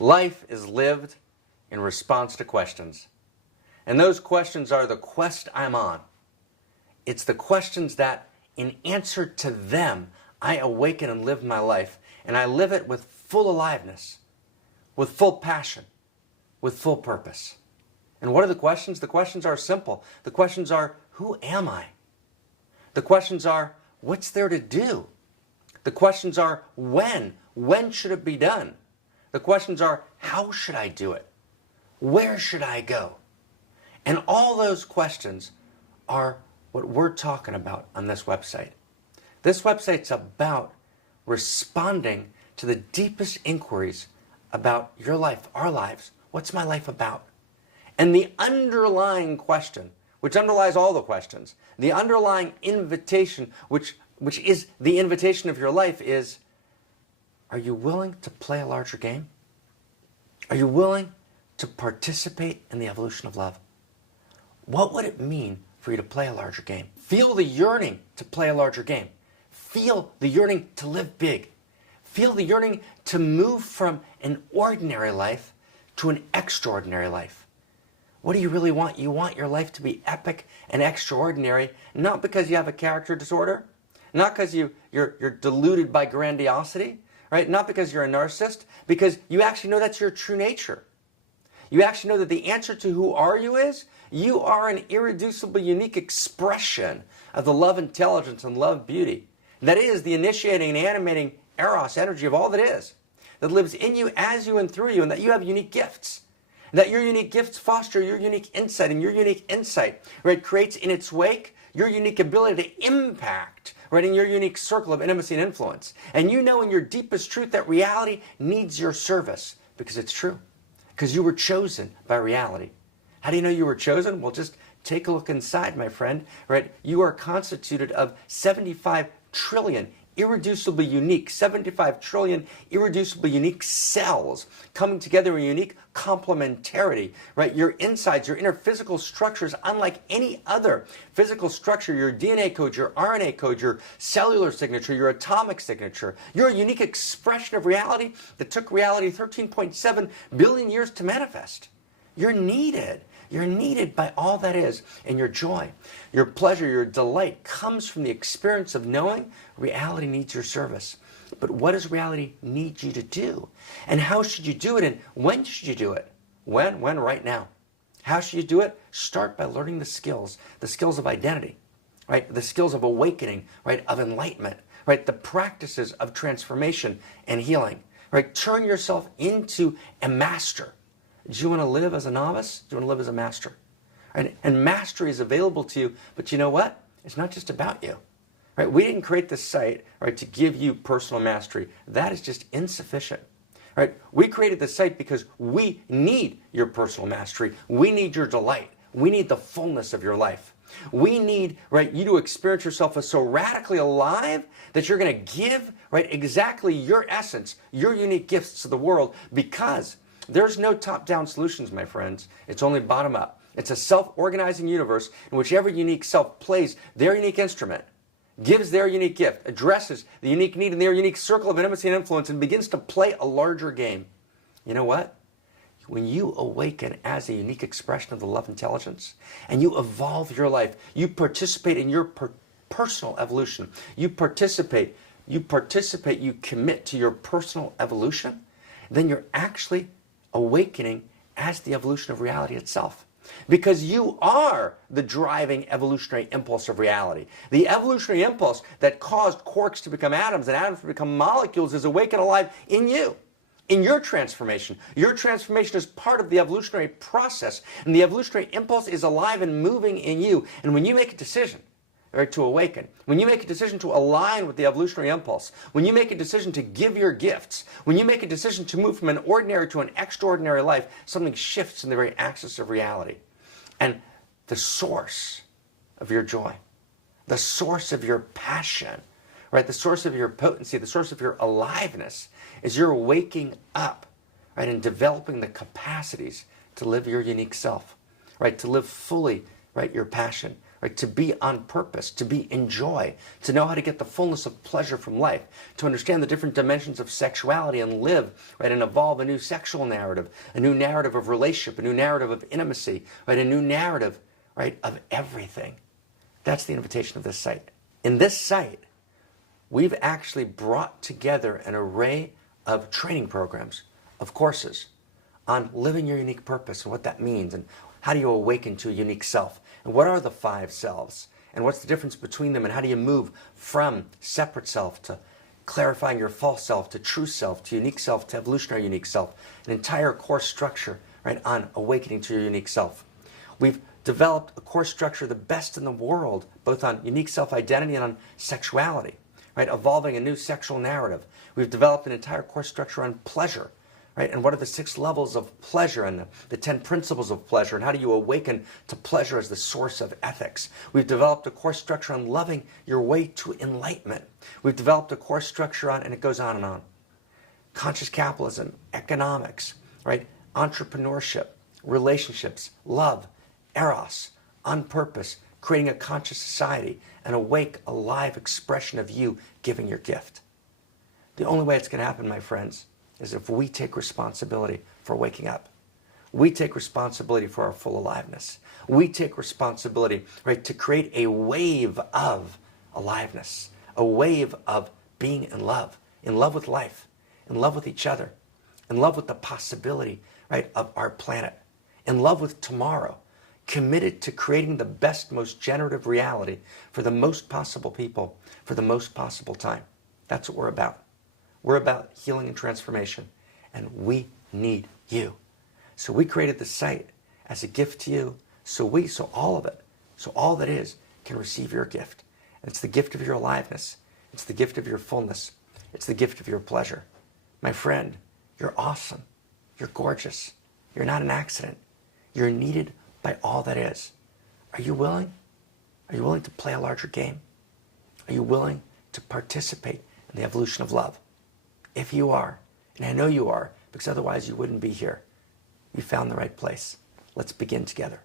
Life is lived in response to questions. And those questions are the quest I'm on. It's the questions that, in answer to them, I awaken and live my life. And I live it with full aliveness, with full passion, with full purpose. And what are the questions? The questions are simple. The questions are, who am I? The questions are, what's there to do? The questions are, when? When should it be done? The questions are, how should I do it? Where should I go? And all those questions are what we're talking about on this website. This website's about responding to the deepest inquiries about your life, our lives. What's my life about? And the underlying question, which underlies all the questions, the underlying invitation, which is the invitation of your life, is, are you willing to play a larger game? Are you willing to participate in the evolution of love? What would it mean for you to play a larger game? Feel the yearning to play a larger game. Feel the yearning to live big. Feel the yearning to move from an ordinary life to an extraordinary life. What do you really want? You want your life to be epic and extraordinary, not because you have a character disorder, not because you're deluded by grandiosity, right? Not because you're a narcissist, because you actually know that's your true nature. You actually know that the answer to who are you is, you are an irreducible, unique expression of the love intelligence and love beauty. That is the initiating and animating Eros energy of all that is, that lives in you, as you, and through you, and that you have unique gifts. That your unique gifts foster your unique insight, and your unique insight, right, creates in its wake your unique ability to impact, right, in your unique circle of intimacy and influence. And you know in your deepest truth that reality needs your service, because it's true. Because you were chosen by reality. How do you know you were chosen? Well, just take a look inside, my friend, right? You are constituted of 75 trillion irreducibly unique, 75 trillion irreducibly unique cells coming together in unique complementarity, right? Your insides, your inner physical structure is unlike any other physical structure. Your DNA code, your RNA code, your cellular signature, your atomic signature. You're a unique expression of reality that took reality 13.7 billion years to manifest. You're needed. You're needed by all that is, and your joy, your pleasure, your delight comes from the experience of knowing reality needs your service. But what does reality need you to do? And how should you do it? And when should you do it? When? Right now. How should you do it? Start by learning the skills of identity, right? The skills of awakening, right? Of enlightenment, right? The practices of transformation and healing, right? Turn yourself into a master. Do you want to live as a novice? Do you want to live as a master? Right? And mastery is available to you, but you know what? It's not just about you. Right? We didn't create this site, right, to give you personal mastery. That is just insufficient. Right? We created the site because we need your personal mastery. We need your delight. We need the fullness of your life. We need, right, you to experience yourself as so radically alive that you're going to give, right, exactly your essence, your unique gifts to the world, because there's no top-down solutions, my friends. It's only bottom-up. It's a self-organizing universe in which every unique self plays their unique instrument, gives their unique gift, addresses the unique need in their unique circle of intimacy and influence, and begins to play a larger game. You know what? When you awaken as a unique expression of the love intelligence, and you evolve your life, you participate in your personal evolution. You participate, you commit to your personal evolution, then you're actually awakening as the evolution of reality itself. Because you are the driving evolutionary impulse of reality. The evolutionary impulse that caused quarks to become atoms and atoms to become molecules is awake and alive in you, in your transformation. Your transformation is part of the evolutionary process, and the evolutionary impulse is alive and moving in you. And when you make a decision, or to awaken, when you make a decision to align with the evolutionary impulse, when you make a decision to give your gifts, when you make a decision to move from an ordinary to an extraordinary life, something shifts in the very axis of reality. And the source of your joy, the source of your passion, right, the source of your potency, the source of your aliveness is you're waking up, right, and developing the capacities to live your unique self, right, to live fully, right, your passion, right? To be on purpose, to be in joy, to know how to get the fullness of pleasure from life, to understand the different dimensions of sexuality and live, right, and evolve a new sexual narrative, a new narrative of relationship, a new narrative of intimacy, right, a new narrative, right, of everything. That's the invitation of this site. In this site, we've actually brought together an array of training programs, of courses, on living your unique purpose and what that means, and how do you awaken to a unique self, and what are the five selves, and what's the difference between them, and how do you move from separate self to clarifying your false self, to true self, to unique self, to evolutionary unique self, an entire course structure, right, on awakening to your unique self. We've developed a course structure the best in the world, both on unique self-identity and on sexuality, right, evolving a new sexual narrative. We've developed an entire course structure on pleasure, right, and what are the 6 levels of pleasure and the 10 principles of pleasure, and how do you awaken to pleasure as the source of ethics. We've developed a course structure on loving your way to enlightenment. We've developed a course structure on, and it goes on and on, conscious capitalism, economics, right, entrepreneurship, relationships, love, Eros, on purpose, creating a conscious society, an awake, alive expression of you giving your gift. The only way it's going to happen, my friends, is if we take responsibility for waking up. We take responsibility for our full aliveness. We take responsibility, right, to create a wave of aliveness, a wave of being in love with life, in love with each other, in love with the possibility, right, of our planet, in love with tomorrow, committed to creating the best, most generative reality for the most possible people, for the most possible time. That's what we're about. We're about healing and transformation, and we need you. So we created the site as a gift to you, so all that is, can receive your gift. And it's the gift of your aliveness. It's the gift of your fullness. It's the gift of your pleasure. My friend, you're awesome. You're gorgeous. You're not an accident. You're needed by all that is. Are you willing? Are you willing to play a larger game? Are you willing to participate in the evolution of love? If you are, and I know you are, because otherwise you wouldn't be here, you found the right place. Let's begin together.